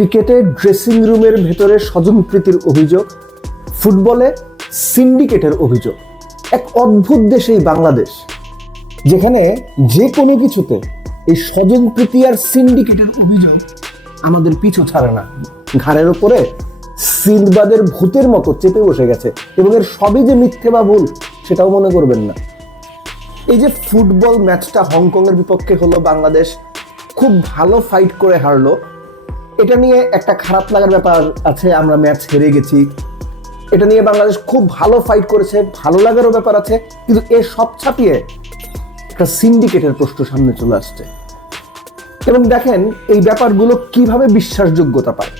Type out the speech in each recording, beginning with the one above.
ক্রিকেটে ড্রেসিং রুমের ভেতরে স্বজনপ্রীতির অভিযোগ, ফুটবলে সিন্ডিকেটের অভিযোগ। এক অদ্ভুত দেশ এই বাংলাদেশ, যেখানে যে কোনো কিছুতে এই স্বজনপ্রীতি আর সিন্ডিকেটের অভিযোগ আমাদের পিছু ছাড়ে না, ঘাড়ের উপরে সিন্দাবাদের ভূতের মতো চেপে বসে গেছে। এবং এর সবই যে মিথ্যে বা ভুল সেটাও মনে করবেন না। এই যে ফুটবল ম্যাচটা হংকং এর বিপক্ষে হলো, বাংলাদেশ খুব ভালো ফাইট করে হারলো, এটা নিয়ে একটা খারাপ লাগার ব্যাপার আছে, আমরা ম্যাচ হেরে গেছি। এটা নিয়ে বাংলাদেশ খুব ভালো ফাইট করেছে, ভালো লাগারও ব্যাপার আছে। কিন্তু এর সব ছাপিয়ে একটা সিন্ডিকেটের প্রশ্ন সামনে চলে আসছে। এবং দেখেন এই ব্যাপারগুলো কিভাবে বিশ্বাসযোগ্যতা পায়।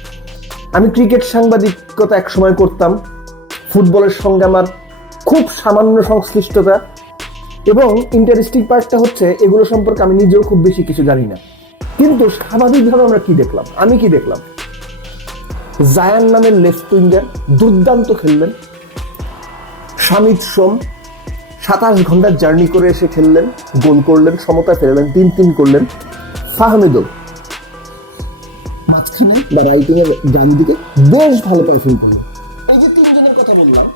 আমি ক্রিকেট সাংবাদিকতা এক সময় করতাম, ফুটবলের সঙ্গে আমার খুব সামান্য সংশ্লিষ্টতা, এবং ইন্টারেস্টিং পার্টটা হচ্ছে এগুলো সম্পর্কে আমি নিজেও খুব বেশি কিছু জানি না। কিন্তু স্বাভাবিকভাবে আমরা আমি কি দেখলাম, জায়ান নামের লেফট উইঙ্গার দুর্দান্ত খেললেন, শামিদ সোম 27 ঘন্টা জার্নি করে এসে খেললেন, গোল করলেন, সমতা ফেললেন, 3-3 করলেন। ফাহমিদুল মাঝখানে বা রাইটিং এর ডান দিকে বেশ ভালো পারফর্ম করলেন। এই যে তিনজনের কথা বললাম,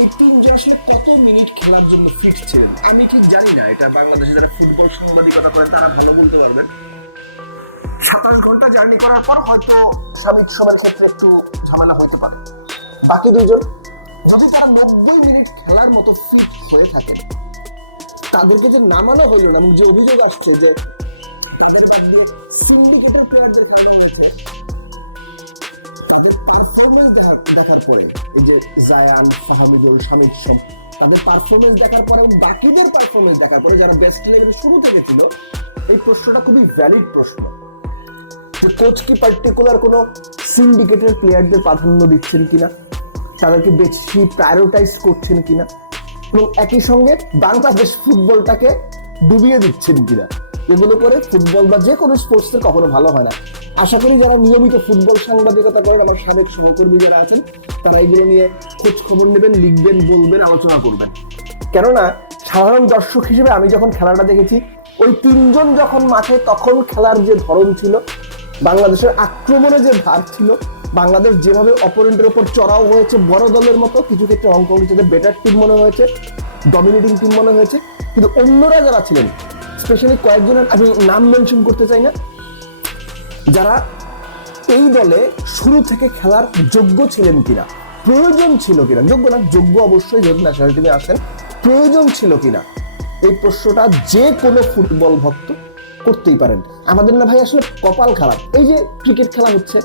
এই তিনজন আসলে কত মিনিট খেলার জন্য ফিট ছিলেন আমি ঠিক জানি না। এটা বাংলাদেশে যারা ফুটবল সাংবাদিকতা করে তারা ভালো বলতে পারবেন। 27 ঘন্টা জার্নি করার পর হয়তো শামিদ সোমের ক্ষেত্রে একটু ঝামেলা হতে পারে। বাকি দুজন যদি তারা 90 মিনিট খেলার মতো ফিট হয়ে থাকে, তাদেরকে যে নামানো হলো না, এবং যে অভিযোগ আসছে যে তাদের বাদ দিয়ে সিন্ডিকেটের প্লেয়ারদের খেলানো হয়েছে, তাদের পারফরমেন্স দেখার পরে, এই যে জায়ান, ফাহমিদুল, শামিদ সোম, তাদের পারফরমেন্স দেখার পরে এবং বাকিদের পারফরমেন্স দেখার পরে যারা বেস্ট ইলেভেন শুরু থেকে ছিল, এই প্রশ্নটা খুবই ভ্যালিড প্রশ্ন। কোচ কি পার্টিকুলার কোনো সিন্ডিকেটের প্লেয়ারদের প্রাধান্য দিচ্ছেন কিনা, তাদেরকে বেশি প্রায়োরিটাইজ করছেন কিনা, এবং একই সঙ্গে বাংলাদেশ ফুটবলটাকে ডুবিয়ে দিচ্ছেন কিনা। এগুলো করে ফুটবল বা যে কোনো স্পোর্টসের কখনো ভালো হয় না। আশা করি যারা নিয়মিত ফুটবল সাংবাদিকতা করেন, আমার সাবেক সহকর্মী যারা আছেন, তারা এগুলো নিয়ে খোঁজ খবর নেবেন, লিখবেন, বলবেন, আলোচনা করবেন। কেননা সাধারণ দর্শক হিসেবে আমি যখন খেলাটা দেখেছি, ওই তিনজন যখন মাঠে, তখন খেলার যে ধরন ছিল, বাংলাদেশের আক্রমণে যে ধার ছিল, বাংলাদেশ যেভাবে অপোনেন্টের উপর চড়াও হয়েছে বড় দলের মতো, কিছু ক্ষেত্রে হংকং হিসেবে বেটার টিম মনে হয়েছে, ডমিনেটিং টিম মনে হয়েছে। কিন্তু অন্যরা যারা ছিলেন, স্পেশালি কয়েকজনের আমি নাম মেনশন করতে চাই না, যারা এই দলে শুরু থেকে খেলার যোগ্য ছিলেন কিনা, প্রয়োজন ছিল কিনা, যোগ্য না, যোগ্য অবশ্যই, যেহেতু ন্যাশনাল টিমে আসেন, প্রয়োজন ছিল কিনা, এই প্রশ্নটা যে কোনো ফুটবল ভক্ত করতেই পারেন। আমাদের না ভাই আসলে কপাল খারাপ। এই যে ক্রিকেট খেলা হচ্ছে,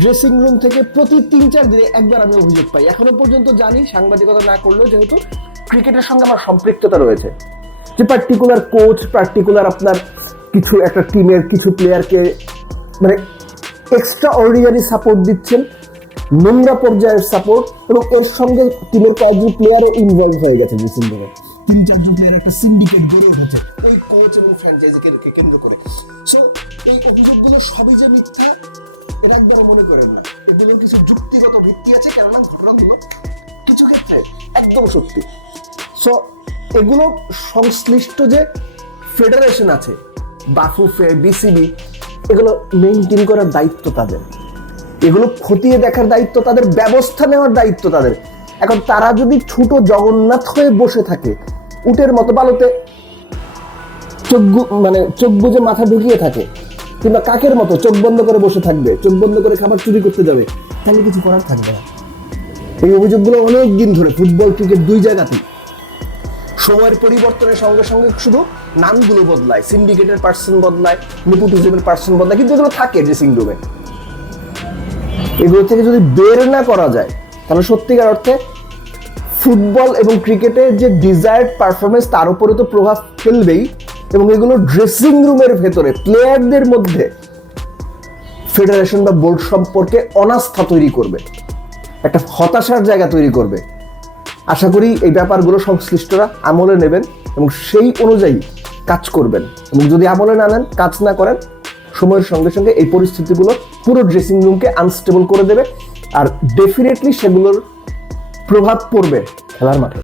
ড্রেসিং রুম থেকে প্রতি 3-4 দিনে একবার আমি অভিযোগ পাই। এখনো পর্যন্ত জানি, সাংবাদিকতা না করলেও যেহেতু ক্রিকেটের সঙ্গে আমার সম্পৃক্ততা রয়েছে, যে পার্টিকুলার কোচ, পার্টিকুলার আপনার কিছু একটা টিমের কিছু প্লেয়ারকে মানে এক্সট্রা অর্ডিনারি সাপোর্ট দিচ্ছেন, নোংরা পর্যায়ের সাপোর্ট, এবং এর সঙ্গে টিমের কয়েকজন প্লেয়ারও ইনভলভ হয়ে গেছে। ড্রেসিং রুমে 3-4 প্লেয়ার একটা সিন্ডিকেট গড়ে উঠেছে এই কোচ এবং ফ্র্যাঞ্চাইজিকে কেন্দ্র করে। সো এই অভিযোগগুলো সবই যে মিথ্যা এটা একবারে মনে করেন না। এগুলোর কিছু যুক্তিগত ভিত্তি আছে, কেননা ঘটনাগুলো কিছু ক্ষেত্রে একদম সত্যি। সো এগুলো সংশ্লিষ্ট যে ফেডারেশন আছে, বাফুফে, বিসিবি, এগুলো মেইনটেইন করার দায়িত্ব তাদের, এগুলো খতিয়ে দেখার দায়িত্ব তাদের, ব্যবস্থা নেওয়ার দায়িত্ব তাদের। এখন তারা যদি ছোট জগন্নাথ হয়ে বসে থাকে, উটের মতো বালুতে চোখ বুজে মাথা ঢুকিয়ে থাকে, কিংবা কাকের মতো চোখ বন্ধ করে বসে থাকবে, চোখ বন্ধ করে খাবার চুরি করতে যাবে, তাহলে কিছু করার থাকবে না। এই অভিযোগগুলো অনেক দিন ধরে ফুটবল, ক্রিকেট দুই জায়গাতেই। সময়ের পরিবর্তনের সঙ্গে সঙ্গে শুধু নামগুলো বদলায়, সিন্ডিকেটের পার্সন বদলায়, নেপোটিজমের পার্সন বদলায়, কিন্তু এগুলো থাকে ড্রেসিং রুমে। এগুলো থেকে যদি বের না করা যায়, তাহলে সত্যিকার অর্থে ফুটবল এবং ক্রিকেটের যে ডিজায়ার্ড পারফরমেন্স, তার উপরে তো প্রভাব ফেলবেই, এবং এগুলো ড্রেসিং রুমের ভেতরে প্লেয়ারদের মধ্যে ফেডারেশন বা বোর্ড সম্পর্কে অনাস্থা তৈরি করবে, একটা হতাশার জায়গা তৈরি করবে। আশা করি এই ব্যাপারগুলো সংশ্লিষ্টরা আমলে নেবেন এবং সেই অনুযায়ী কাজ করবেন, এবং যদি আমলে না নেন, কাজ না করেন, সময়ের সঙ্গে সঙ্গে এই পরিস্থিতিগুলো পুরো ড্রেসিং রুমকে আনস্টেবল করে দেবে, আর ডেফিনেটলি সেগুলোর প্রভাব পড়বে খেলার মাঠে।